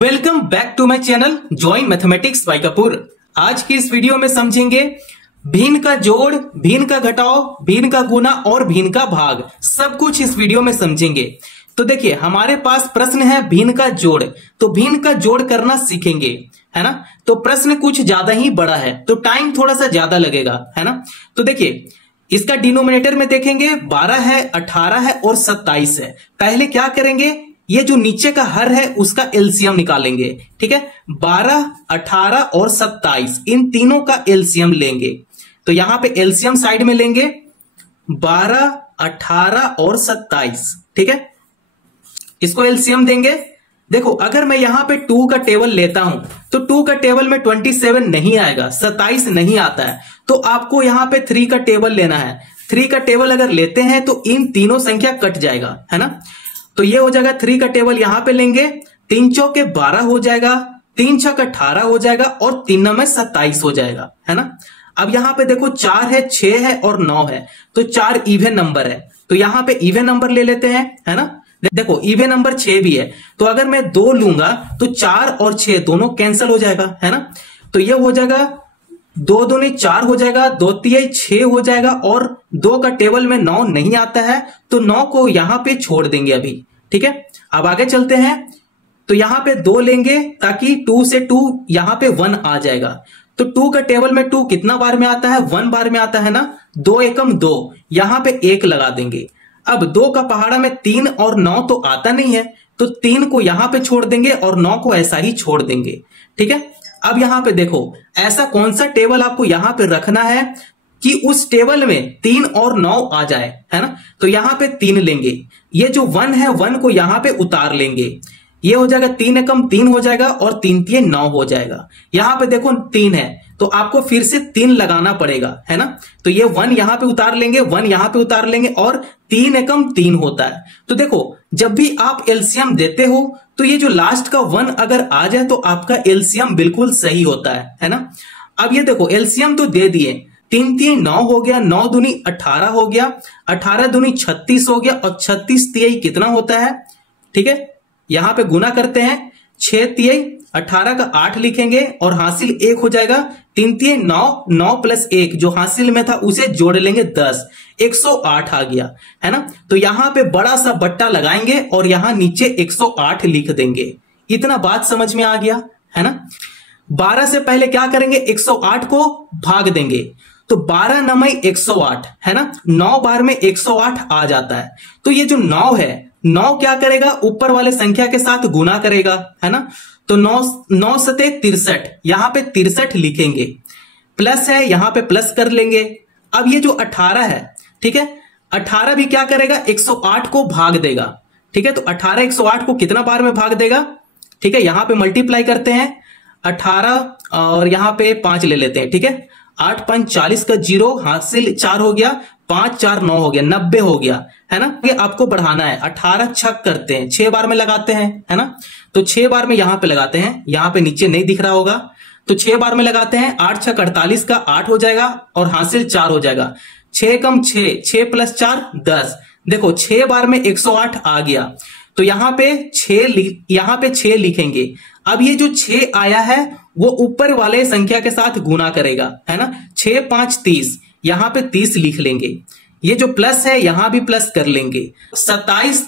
Welcome back to my channel join mathematics by Kapoor. आज की इस वीडियो में समझेंगे भिन्न का जोड़, भिन्न का घटाव, भिन्न का गुना और भिन्न का भाग। सब कुछ इस वीडियो में समझेंगे। तो देखिए हमारे पास प्रश्न है भिन्न का जोड़, तो भिन्न का जोड़ करना सीखेंगे, है ना। तो प्रश्न कुछ ज्यादा ही बड़ा है तो टाइम थोड़ा सा ज्यादा लगेगा, है ना। तो देखिए इसका डिनोमिनेटर में देखेंगे 12 है, 18 है और 27 है। पहले क्या करेंगे, ये जो नीचे का हर है उसका एलसीएम निकालेंगे, ठीक है। 12, 18 और 27 इन तीनों का एलसीएम लेंगे। तो यहां पे एलसीएम साइड में लेंगे 12, 18 और 27, ठीक है। इसको एलसीएम देंगे। देखो अगर मैं यहां पे 2 का टेबल लेता हूं तो 2 का टेबल में 27 नहीं आएगा, 27 नहीं आता है। तो आपको यहां पे 3 का टेबल लेना है। 3 का टेबल अगर लेते हैं तो इन तीनों संख्या कट जाएगा, है ना। तो ये हो जाएगा 3 का टेबल यहां पे लेंगे, 3 चौके 12 हो जाएगा, 3 छक 18 हो जाएगा और 3 में 27 हो जाएगा, है ना। अब यहां पे देखो 4 है, 6 है और 9 है, तो 4 इवन नंबर है। तो यहां पे इवन नंबर ले लेते हैं, है ना। देखो इवन नंबर 6 भी है, तो अगर मैं 2 लूंगा तो 4 और 6 दोनों कैंसिल हो जाएगा, है ना। तो ये हो जाएगा 2 दूनी 4 हो जाएगा, 2 तिहाई 6 हो जाएगा और 2 का टेबल में 9 नहीं आता है तो 9 को यहां पे छोड़ देंगे अभी, ठीक है। अब आगे चलते हैं। तो यहां पे 2 लेंगे ताकि 2 से 2 यहां पे 1 आ जाएगा। तो 2 का टेबल में 2 कितना बार में आता है, 1 बार में आता है ना। 2 एकम 2, यहां पे 1 लगा देंगे। अब 2 का पहाड़ा में 3 और 9 तो आता नहीं है, तो 3 को यहां पे छोड़ देंगे और 9 को ऐसा ही छोड़ देंगे, ठीक है। अब यहां पे देखो ऐसा कौन सा टेबल आपको यहां पे रखना है कि उस टेबल में 3 और 9 आ जाए, है ना। तो यहां पे 3 लेंगे, ये जो 1 है 1 को यहां पे उतार लेंगे। ये हो जाएगा 3 एकम 3 हो जाएगा और 3 तिये 9 हो जाएगा। यहां पे देखो 3 है तो आपको फिर से 3 लगाना पड़ेगा, है ना। तो ये 1 यहां पे उतार लेंगे, 1 यहां पे उतार लेंगे और 3 एकम 3 होता है। तो देखो जब भी आप एलसीएम देते हो तो ये जो लास्ट का 1 अगर आ जाए तो आपका एलसीएम बिल्कुल सही होता है ना। अब ये देखो एलसीएम तो दे दिए, 3 तिये 9 हो गया, 9 दूनी 18 हो गया, 18 दूनी 36 हो गया और 36 तिहाई कितना होता है, ठीक है। यहां पे गुना करते हैं, 6 तिहाई 18 का 8 लिखेंगे और हासिल 1 हो जाएगा। 3 तिहाई 9, 9 प्लस 1 जो हासिल में था उसे जोड़ लेंगे 10, 108 आ गया, है ना। तो यहां पे बड़ा सा बट्टा लगाएंगे और यहां नीचे 108 लिख देंगे। इतना बात समझ में आ गया, है ना। 12 से पहले क्या करेंगे, 108 को भाग देंगे। तो 12 9 108, है ना। 9 बार में 108 आ जाता है। तो ये जो 9 है, 9 क्या करेगा, ऊपर वाले संख्या के साथ गुना करेगा, है ना। तो 9 सते 63, यहां पे 63 लिखेंगे। प्लस है यहां पे प्लस कर लेंगे। अब ये जो 18 है, ठीक है, 18 भी क्या करेगा, 108 को भाग देगा, ठीक है। तो 18 108 को कितना बार में भाग देगा, ठीक है। यहां पे मल्टीप्लाई करते हैं 18 और यहां पे 5 ले लेते हैं, ठीक है। 8 5 40 का 0 हासिल 4 हो गया, 5 4 9 हो गया, 90 हो गया, है ना। ये आपको बढ़ाना है, 18 छक करते हैं, 6 बार में लगाते हैं, है ना। तो 6 बार में यहां पे लगाते हैं, यहां पे नीचे नहीं दिख रहा होगा, तो 6 बार में लगाते हैं। 8 छक 48 का 8 हो जाएगा और हासिल 4 हो जाएगा। 6 कम 6, 6 प्लस 4 10। देखो 6 बार में 108 आ गया, तो यहां पे 6 लिखेंगे। अब ये जो 6 आया है वो ऊपर वाले संख्या के साथ गुना करेगा, है ना। 6 5 30, यहां पे 30 लिख लेंगे। ये जो प्लस है यहां भी प्लस कर लेंगे। 27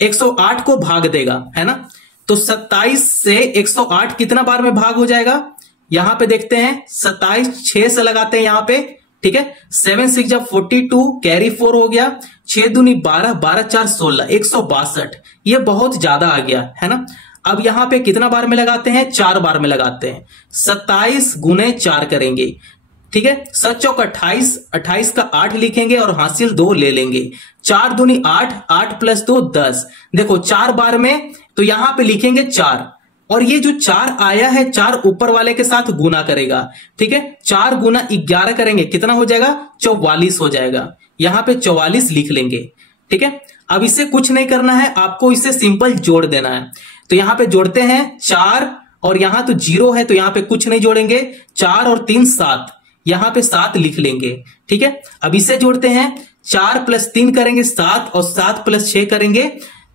108 को भाग देगा, है ना। तो 27 से 108 कितना बार में भाग हो जाएगा, यहां पे देखते हैं। 27 6 से लगाते हैं यहां पे, ठीक है। 7 6 जब 42 कैरी 4 हो गया, 6 दूनी 12, 12 4 16, 162। ये बहुत ज्यादा आ गया, है ना। अब यहां पे कितना बार में लगाते हैं, 4 बार में लगाते हैं। 27 गुने 4 करेंगे, ठीक है। 7 चौक 28, 28 का 8 लिखेंगे और हासिल 2 ले लेंगे। 4 दूनी 8, 8 प्लस 2 10। देखो 4 बार में तो यहां पे लिखेंगे 4 और ये जो 4 आया है 4 ऊपर वाले के साथ गुना करेगा, ठीक है। 4 गुना 11 करेंगे, कितना हो जाएगा, 44 हो जाएगा। यहां पे 44 लिख लेंगे, ठीक है। अब इसे कुछ नहीं करना है, आपको इसे सिंपल जोड़ देना है। तो यहां पे जोड़ते हैं 4 और यहां तो 0 है तो यहां पे कुछ नहीं जोड़ेंगे। 4 और 3 7, यहां पे 7 लिख लेंगे, ठीक है। अब इसे जोड़ते हैं, 4 प्लस 3 करेंगे 7 और 7 प्लस 6 करेंगे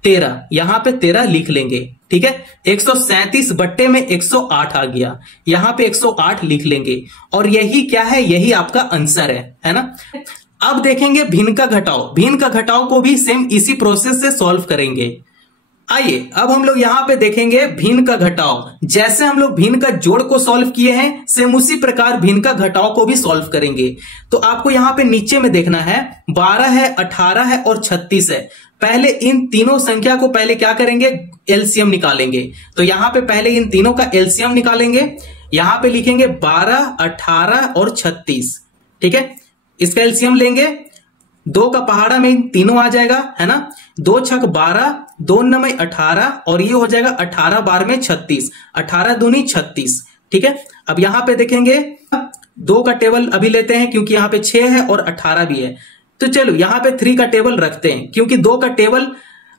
13, यहां पे 13 लिख लेंगे। ठीक है, 137 बट्टे में 108 आ गया, यहां पे 108 लिख लेंगे और यही क्या है, यही आपका आंसर है ना। अब देखेंगे भिन्न का घटाव। भिन्न का घटाव को भी सेम इसी प्रोसेस से सॉल्व करेंगे। आइए अब हम लोग यहां पे देखेंगे भिन्न का घटाव। जैसे हम लोग भिन्न का जोड़ को सॉल्व किए हैं, सेम उसी प्रकार भिन्न का घटाव को भी सॉल्व करेंगे। तो आपको यहां पे नीचे में देखना है, 12 है, 18 है और 36 है। पहले इन तीनों संख्या को पहले क्या करेंगे, एलसीएम निकालेंगे। तो यहां पे पहले इन तीनों का एलसीएम निकालेंगे। यहां पे लिखेंगे 12, 18 और 36। ठीक है, इसका एलसीएम लेंगे, 2 का पहाड़ा में इन तीनों आ जाएगा, है ना। 2 छक 12, 2 9 18 और ये हो जाएगा 18 बार में 36, 18 दूनी 36। ठीक है, अब यहां पे देखेंगे 2 का टेबल अभी लेते हैं क्योंकि यहां पे 6 है और 18 भी है। तो चलो यहां पे 3 का टेबल रखते हैं, क्योंकि 2 का टेबल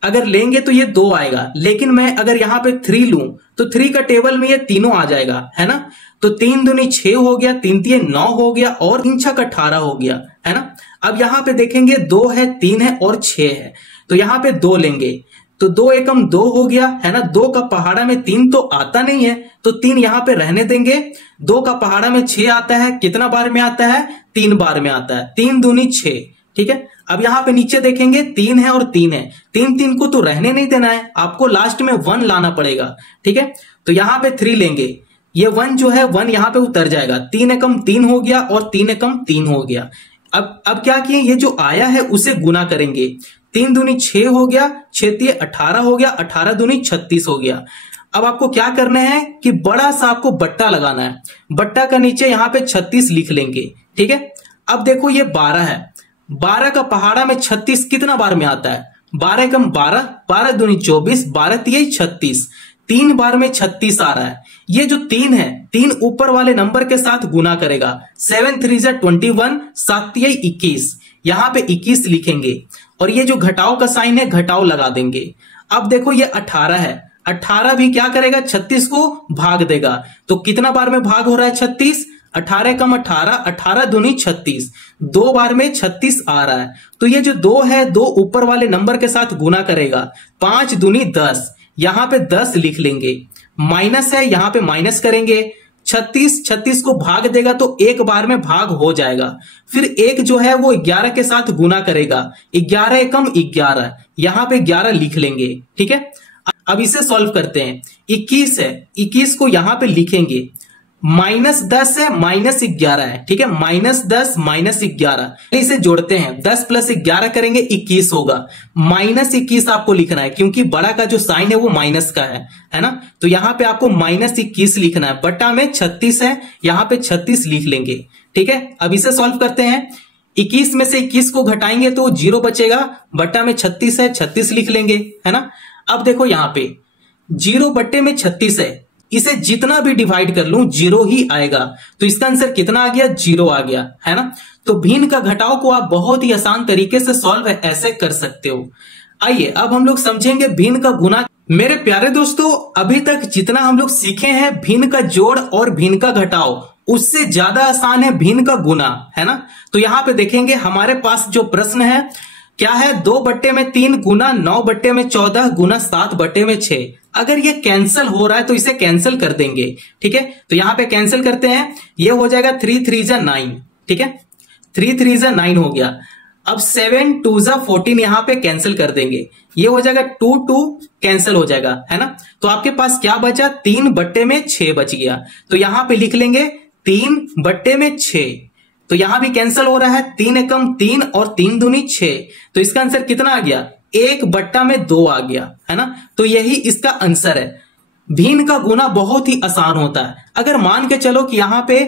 अगर लेंगे तो ये 2 आएगा, लेकिन मैं अगर यहां पे 3 लूं तो 3 का टेबल में ये तीनों आ जाएगा, है ना। तो 3 दूनी 6 हो गया, 3 तिये 9 हो गया और 3 छक 18 हो गया, है ना। अब यहां पे देखेंगे 2 है, 3 है और 6 है, तो यहां पे 2 लेंगे। तो 2 एकम 2 हो गया, है ना। 2 का पहाड़ा में 3 तो आता नहीं है, तो 3 यहां पे रहने देंगे। 2 का पहाड़ा में 6 आता है, कितना बार में आता है, 3 बार में आता है, 3 दूनी 6। ठीक है, अब यहां पे नीचे देखेंगे 3 है और 3 है, 3 को तो रहने नहीं देना है, आपको लास्ट में 1 लाना पड़ेगा। ठीक है, तो यहां पे 3 लेंगे, ये 1 जो है 1 यहां पे उतर जाएगा, 3 एकम 3 हो गया और 3 एकम 3 हो गया। अब क्या किए, ये जो आया है उसे गुना करेंगे। 3 दूनी 6 हो गया, 6 तिये 18 हो गया, 18 दूनी 36 हो गया। अब आपको क्या करना है कि बड़ा सा आपको बट्टा लगाना है। बट्टा का नीचे यहां पे 36 लिख लेंगे। ठीक है, अब देखो ये 12 है, 12 का पहाड़ा में 36 कितना बार में आता है, 12 एकम 12, 12 दूनी 24, 12 तिये 36, 3 बार में 36 आ रहा है। ये जो 3 है, 3 ऊपर वाले नंबर के साथ गुना करेगा, 7 3 21, 7 तिये 21, यहां पे 21 लिखेंगे और ये जो घटाव का साइन है घटाव लगा देंगे। अब देखो ये 18 है, 18 भी क्या करेगा, 36 को भाग देगा। तो कितना बार में भाग हो रहा है, 36, 18 कम 18, 18 दूनी 36, 2 बार में 36 आ रहा है। तो ये जो 2 है, 2 ऊपर वाले नंबर के साथ गुना करेगा, 5 दूनी 10, यहां पे 10 लिख लेंगे। माइनस है, यहां पे माइनस करेंगे, 36 को भाग देगा तो एक बार में भाग हो जाएगा। फिर 1 जो है वो 11 के साथ गुना करेगा, 11 एकम 11, यहां पे 11 लिख लेंगे। ठीक है, अब इसे सॉल्व करते हैं। 21 है, 21 को यहां पे लिखेंगे, -10 है, -11 है। ठीक है, -10 -11, इसे जोड़ते हैं, 10 + 11 करेंगे 21 होगा। -21 आपको लिखना है क्योंकि बड़ा का जो साइन है वो माइनस का है ना। तो यहां पे आपको -21 लिखना है, बट्टा में 36 है, यहां पे 36 लिख लेंगे। ठीक है, अब इसे सॉल्व करते हैं। 21 में से 21 को घटाएंगे तो 0 बचेगा, बट्टा में 36 है, 36 लिख लेंगे, है ना। अब देखो यहां पे 0 बट्टे में 36 है, इसे जितना भी डिवाइड कर लूं 0 ही आएगा। तो इसका आंसर कितना आ गया, 0 आ गया, है ना। तो भिन्न का घटाव को आप बहुत ही आसान तरीके से सॉल्व ऐसे कर सकते हो। आइए अब हम लोग समझेंगे भिन्न का गुना। मेरे प्यारे दोस्तों, अभी तक जितना हम लोग सीखे हैं भिन्न का जोड़ और भिन्न का घटाव, उससे ज्यादा आसान है भिन्न का गुना, है ना। तो यहां पे देखेंगे हमारे पास जो प्रश्न है क्या है, 2 बट्टे में 3 गुना 9 बट्टे में 14 गुना 7 बट्टे में 6। अगर ये कैंसिल हो रहा है तो इसे कैंसिल कर देंगे। ठीक है, तो यहां पे कैंसिल करते हैं, ये हो जाएगा 3 3 जा 9। ठीक है, 3 3 जा 9 हो गया। अब 7 2 जा 14 यहां पे कैंसिल कर देंगे, ये हो जाएगा 2 2 कैंसिल हो जाएगा, है ना। तो आपके पास क्या बचा, 3 बट्टे में 6 बच गया। तो यहां पे लिख लेंगे 3 बट्टे में 6। तो यहां भी कैंसिल हो रहा है, 3 एकम 3 और 3 दूनी 6। तो इसका आंसर कितना आ गया, 1 बट्टा में 2 आ गया, है ना। तो यही इसका आंसर है। भिन्न का गुना बहुत ही आसान होता है। अगर मान के चलो कि यहां पे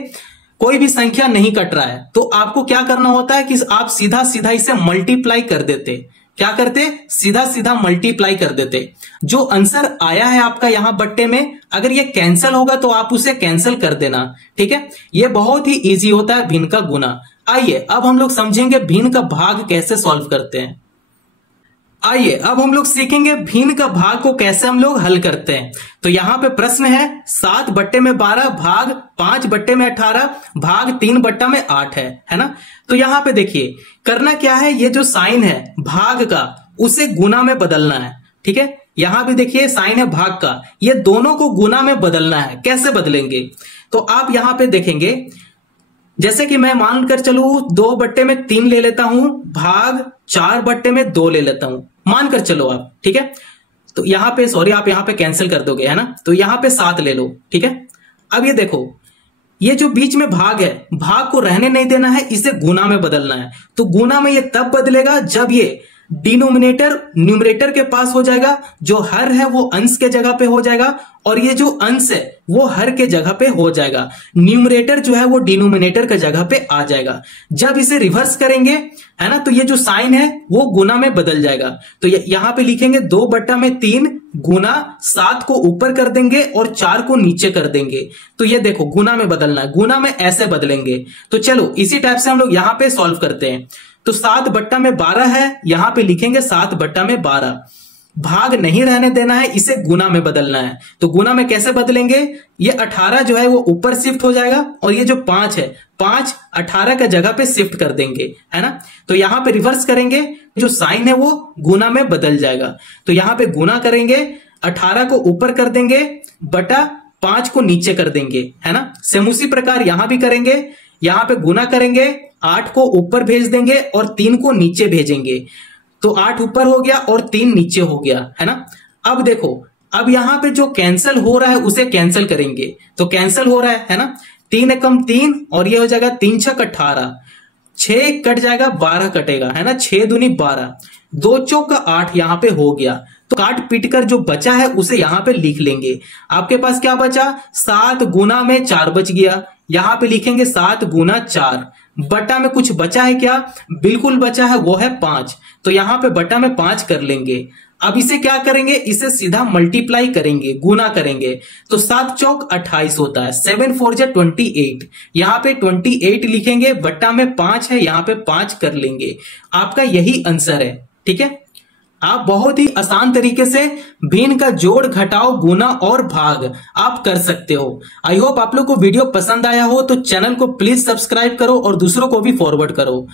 कोई भी संख्या नहीं कट रहा है तो आपको क्या करना होता है कि आप सीधा सीधा इसे मल्टीप्लाई कर देते। क्या करते, सीधा सीधा मल्टीप्लाई कर देते। जो आंसर आया है आपका यहां बट्टे में, अगर ये कैंसिल होगा तो आप उसे कैंसिल कर देना। ठीक है, ये बहुत ही इजी होता है भिन्न का गुना। आइए अब हम लोग समझेंगे भिन्न का भाग कैसे सॉल्व करते हैं। आइए अब हम लोग सीखेंगे भिन्न का भाग को कैसे हम लोग हल करते हैं। तो यहां पे प्रश्न है 7 बट्टे में 12 भाग 5 बट्टे में 18 भाग 3 बट्टा में 8 है ना। तो यहां पे देखिए करना क्या है, ये जो साइन है भाग का उसे गुना में बदलना है। ठीक है। यहां भी देखिए साइन है भाग का, ये दोनों को गुना में बदलना है। कैसे बदलेंगे, तो आप यहां पे देखेंगे, जैसे कि मैं मानकर चलू 2/3 ले लेता हूं, भाग 4/2 ले लेता हूं, मानकर चलो आप, ठीक है। तो यहां पे सॉरी, आप यहां पे कैंसिल कर दोगे, है ना, तो यहां पे 7 ले लो, ठीक है। अब ये देखो, ये जो बीच में भाग है, भाग को रहने नहीं देना है, इसे गुना में बदलना है। तो गुना में ये तब बदलेगा जब ये डिनोमिनेटर न्यूमरेटर के पास हो जाएगा, जो हर है वो अंश के जगह पे हो जाएगा, और ये जो अंश है वो हर के जगह पे हो जाएगा, न्यूमरेटर जो है वो डिनोमिनेटर के जगह पे आ जाएगा। जब इसे रिवर्स करेंगे, है ना, तो ये जो साइन है वो गुना में बदल जाएगा। तो यहां पे लिखेंगे 2/3 गुना 7 को ऊपर कर देंगे और 4 को नीचे कर देंगे। तो ये देखो गुना में बदलना है, गुना में ऐसे बदलेंगे। तो चलो इसी टाइप से हम लोग यहां पे सॉल्व करते हैं। तो 7/12 है, यहां पे लिखेंगे 7/12। भाग नहीं रहने देना है, इसे गुना में बदलना है। तो गुना में कैसे बदलेंगे, ये 18 जो है वो ऊपर शिफ्ट हो जाएगा, और ये जो 5 है, 5 18 का जगह पे शिफ्ट कर देंगे, है ना। तो यहां पे रिवर्स करेंगे, जो साइन है वो गुना में बदल जाएगा। तो यहां पे गुना करेंगे, 18 को ऊपर कर देंगे बटा 5 को नीचे कर देंगे, है ना। सेम उसी प्रकार यहां भी करेंगे, यहां पे गुना करेंगे, 8 को ऊपर भेज देंगे और 3 को नीचे भेजेंगे। तो 8 ऊपर हो गया और 3 नीचे हो गया, है ना। अब देखो, अब यहां पे जो कैंसिल हो रहा है उसे कैंसिल करेंगे। तो कैंसिल हो रहा है ना, 3 एकम 3 और ये हो जाएगा 3 छक 18, 6 कट जाएगा, 12 कटेगा, है ना, 6 दूनी 12, 2 चौक 8 यहां पे हो गया। तो काट पीट कर जो बचा है उसे यहां पे लिख लेंगे। आपके पास क्या बचा, 7 गुना में 4 बच गया, यहां पे लिखेंगे 7 गुना 4। बटा में कुछ बचा है क्या, बिल्कुल बचा है, वो है 5। तो यहां पे बटा में 5 कर लेंगे। अब इसे क्या करेंगे, इसे सीधा मल्टीप्लाई करेंगे, गुना करेंगे। तो 7 चौक 28 होता है, 7 4 जा 28। यहां पे 28 लिखेंगे, बटा में 5 है, यहां पे 5 कर लेंगे। आपका यही आंसर है, ठीक है। आप बहुत ही आसान तरीके से भिन्न का जोड़, घटाव, गुना और भाग आप कर सकते हो। आई होप आप लोग को वीडियो पसंद आया हो, तो चैनल को प्लीज सब्सक्राइब करो और दूसरों को भी फॉरवर्ड करो।